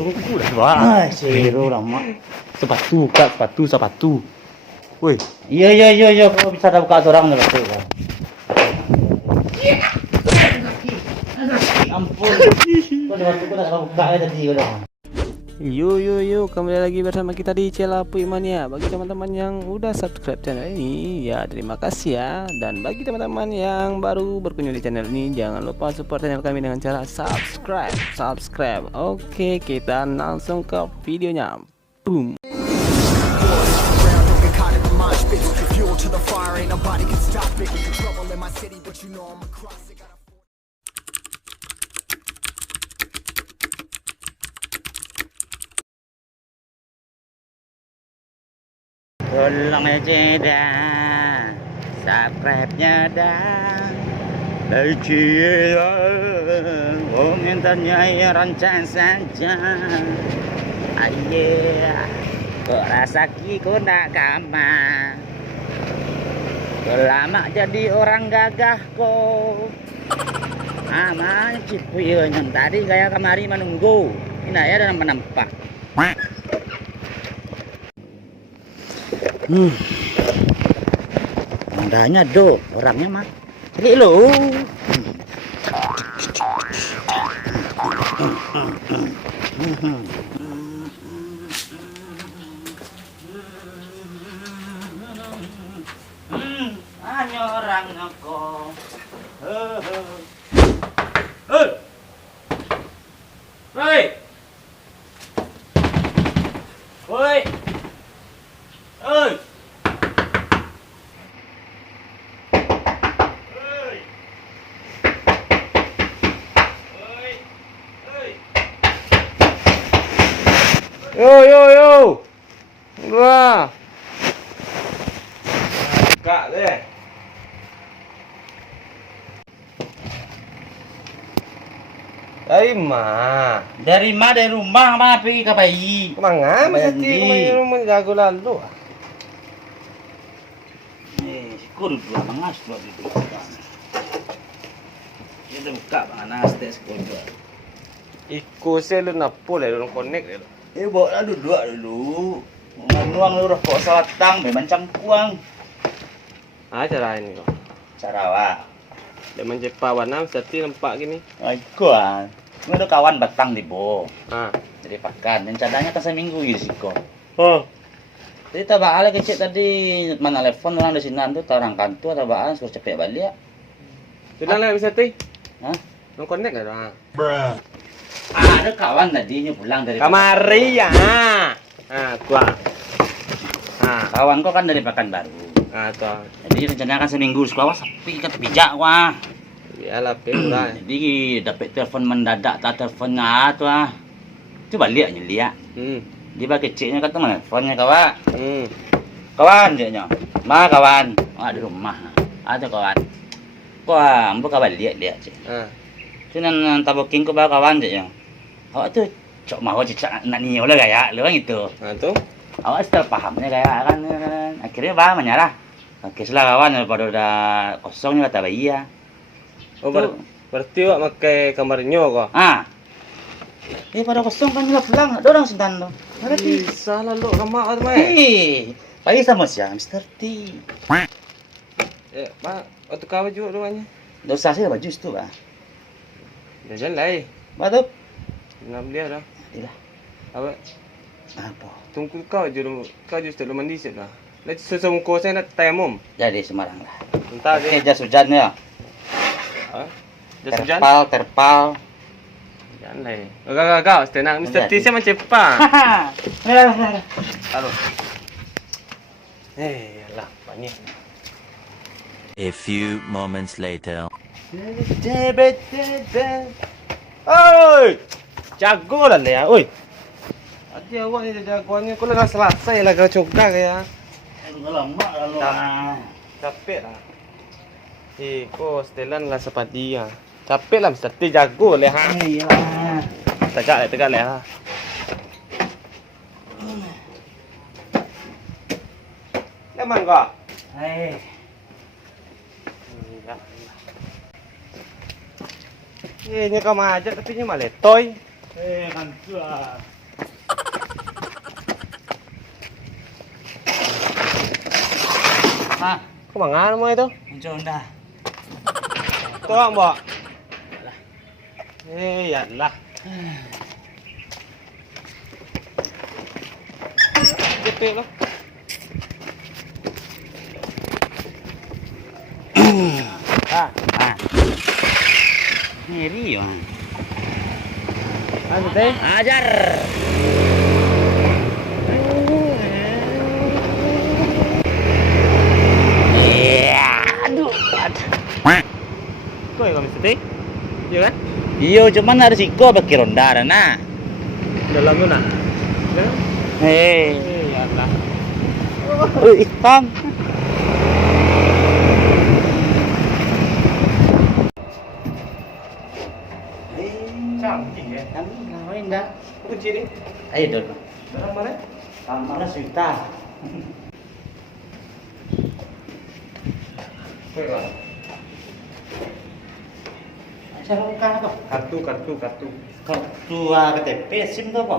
Buku dah wah. Zero lama. Sepatu kak, sepatu. Woi. Iya. Kau bisa ada buka orang nih pasti. Ampun. Kau dah waktu kau dah buka ya tadi udah. Yo, kembali lagi bersama kita di Celapuy Mania. Bagi teman-teman yang udah subscribe channel ini, ya terima kasih ya. Dan bagi teman-teman yang baru berkunjung di channel ini, jangan lupa support channel kami dengan cara subscribe. Oke, kita langsung ke videonya. Boom. Tolong aja dah, subscribe-nya dah. Komentarnya ya rancang saja. Aye, kok rasa kiko nak kamar. Lama jadi orang gagah kok. Ama cipuyonya tadi kayak kemari menunggu. Ini ya dalam menampak. Tandanya do orangnya mah lo. Hanya orang aku. Woi. Yo. Wah. Kak deh. Dari rumah mah pergi ke bayi. Kemana? Masa di rumah jago lalu. Sekur dua mangas dua di depan. Kita buka panas tes sekur. Iku selu napol ya, lu connect ya. Bawa dulu. Nuang lu rokok salatang, memang cangkuang. Cara ini kok. Cara wa. Demen cepawan nam seti lempak gini. Kuan. Ini ada kawan batang di bo. Jadi pakan. Yang cadangnya kan seminggu gitu sih kok. Jadi tabak kecil tadi mana telepon orang di sini tuh orang kantor tabak suruh cepet balik. Sudah lah bisa ti. Lu connect enggak? Ada kawan tadinya pulang dari kamari ya. Gua. Kawan kok kan dari Pekanbaru. Toh. Jadi rencananya kan seminggu sekolah tapi kita bijak wah. Iyalah pura. Jadi dapat telepon mendadak tak teleponnya tuh Coba lihat lihat. Dia pakai kecilnya kata mana teleponnya kawan. Kawan dia nya. Kawan. Di rumah. Ada kawan. Wah, ambo kawan lihat cik. Cuman taboking ko ba kawan dia yang. Awak tuh cok mau cicak nak niyo lah gaya, lu kan itu. Tuh. Awak setel pahamnya gaya kan. Akhirnya bah menyerah. Oke, kawan daripada udah kosongnya kata bayi ya. Berarti awak pakai kamarnya kok. Pada kosong kan nggak pulang, ada orang sentan lo. Berarti salah lo kamar mah. Pagi sama siang, Mr. T. Pak, waktu kau juga rumahnya. Dosa sih baju itu, Pak. Jajan lah. Batuk. Nam dia dah. Tidak. Apa? Tunggu kau justru mandi sih lah. Lihat sesama kau saya nak tayamum. Jadi Semarang lah. Entah deh. Jas hujan ya. Jas hujan. Terpal. Jangan lah. Kau, tenang. Mr. T saya macam cepat. Halo. Yalah, banyak. A few moments later. Oi, jago lah ya, oi. Adi awak ni jagoannya, kau dah selesai lah kau coba ya. Lama lalu. Capek lah. Kau setelan lah sepadi ya. Capek lah Mr. T jago lah. Iya. Tegak lah. Leman kau. Ini kau majak tapi ini malah toy. Kantua. Ah, Kok mangan mo itu? muncul dah. Tuang, Mbok. Yalah. Cepet lah. Ah. Ngeri bang. Anu teh. Ajar. Aduh. Kok ya kami teh? Iya kan? Iya, cuman ada siko bagi ronda nah. Dalam tu nak. Hei. Yalah. Hitam. Cantik ya. Kami ngawain dah. Kunci ni. Ayo dulu. Dalam mana? Kamarnya Swita. Kok ya? Acara bukan apa? Kartu. Kartu KTP, SIM tu apa?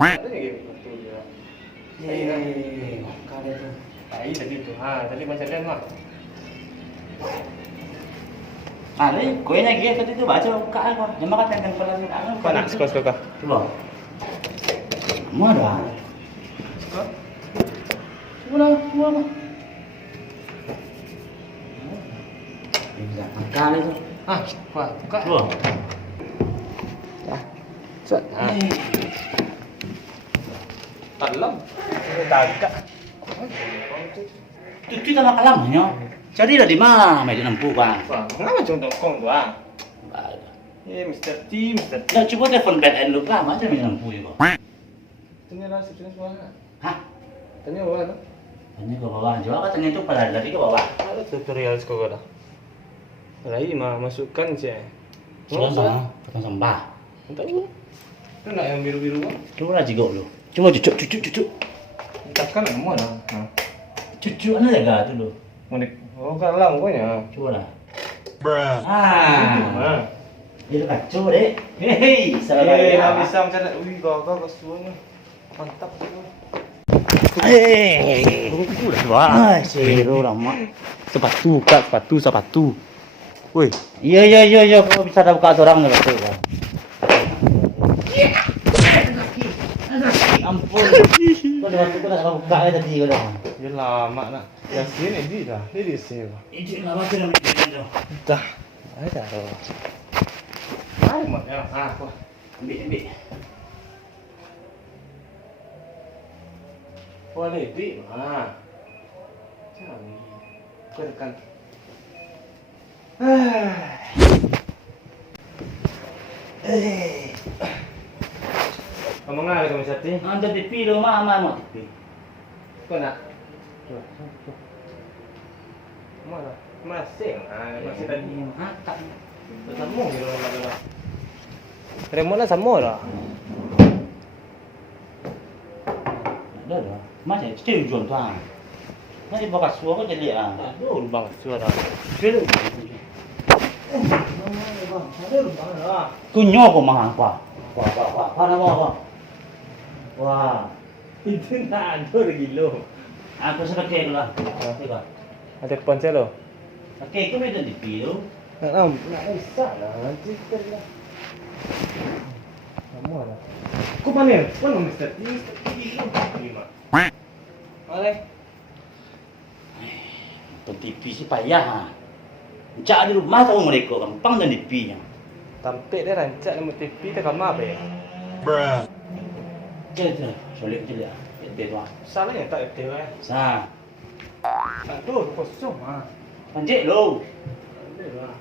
Ada yang kartu dia. Kali tu. Tadi tu. Tadi macam lain mah. Ni kuenya dia tadi tu baca buka apa? Jangan makan tengah kepala ni. Kau nak skor kau? Coba. Mana? Semua. Ini makan itu. Wah, buka. Coba. Set. Dalam. Tagak. Itu tak makan lamanya. Cari dah di mana? Mai di lampu kan. Wah, ngapa macam tokong tu ah? Mr. T. Nak cuba telefon back end lu kan macam di lampu juga. Tanya lah sebenarnya semua. Hah? Tanya apa tu? Tanya ke bawah. Jual katanya itu pada dari ke bawah. Ada tutorial kau dah. Lagi mah masukkan je. Sudah sama, potong sembah. Entah apa. Tu nak yang biru-biru kan? Coba lah jigok lu. Coba cucuk. Tekan semua dah. Cucuk mana jaga tu lu. Monik. Oh, kalang kau nya. Coba lah. Bruh. Itu kacau deh. Hei, Dah bisa macam nak. Ui, kau kesuanya. Mantap tu. Buku dah wah, seru lama. Sepatu. Woi. Iya. Kau bisa dah buka orang ni betul kan. Ampun. Kau dah waktu kau dah buka tadi kau dah. Ya lama nak. Ya sini di dah. Di sini. Ijik nak baca nama dia. Dah. Ada tu. Ai mak ya. Kau. Ambil. Wah, ni di. Jangan. Kau tekan. Kamu ngah kamu sati? Anda TV lu mama TV. Kau nak? Mana? Masih tadi. Tak. Sama di rumah tu lah. Remote lah sama dah. Dah. Macam still jual tu ah. Nanti bawa suara kau jadi ah. Aduh, lubang suara. Still. Ada lubang lah. Kunyo kau mahal apa? Wah, nama apa? Wah, Itu nak ada kilo. aku suka kek lah. Tengok. Ada ponsel lo. Kek tu beda TV tu. Nak isap lah. Nanti kita lah. Sama lah. Kau mana? Kau nak Mr. T? Lima. Mana? Nonton TV sih payah ha. Cak di rumah tahu mereka gampang dan TV-nya. Tampik dia rancak nama TV tak kamar apa ya? Bruh. Jadi, solid je dia. Dia tu ah. Salahnya tak FTV eh. Sa. Aduh, kosong ah. Panjik lo. Ada lah.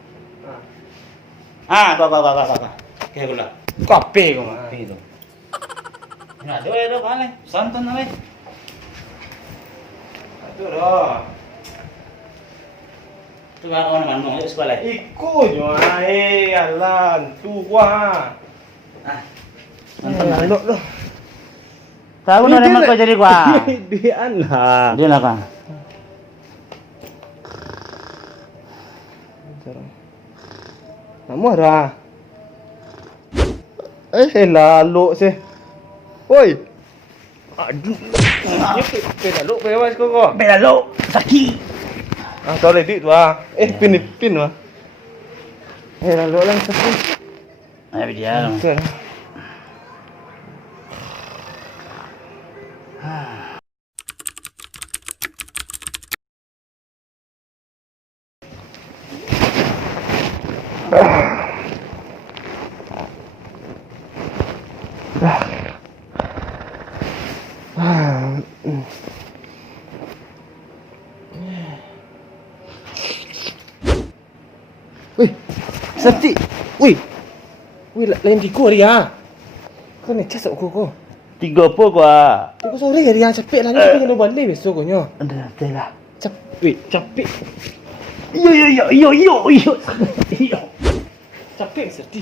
Apa. Kek gula. Kopi kau mah. Kopi tu. Nak doa tu kan? Santan apa? Aduh dah. Tu kan orang mana nak sekolah. Ikut je ah. Alah, tu wah. Santan Loh, loh. Tahu nak memang kau jadi gua. Dia lah. Dia lah kan. Nama dah. Lalu sih. Woi. Aduh. Lalu pewas kok. Lalu sakit. Tole di tu pin wah. Lalu lang sakit. Ayo dia. Wih, sakti. Wih, lain di Korea. Kau ni cas aku. 3 apa gua? Kau sore ya capek lah ni tapi kena balik besok kau nyo. Ada lah. Capek. Yo. Capek sakti.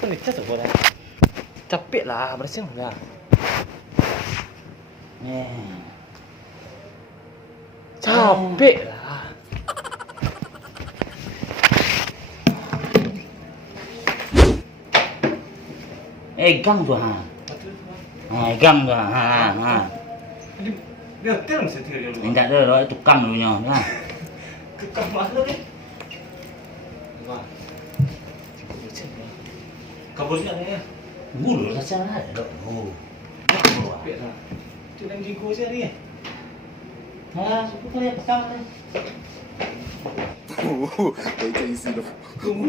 Kau ni cas aku lah. Capek lah, bersih enggak? Capek lah. Gang tu ha. Gang tu ha. Dia terus setir dia. Tidak ada tukang punya ha. Kekang mana ni? Wah. Kaburnya ni. Bulu macam mana ada. Capek lah. Tu lagi go je ni. Ha, suku kali petang ni. Wait till you see the. No.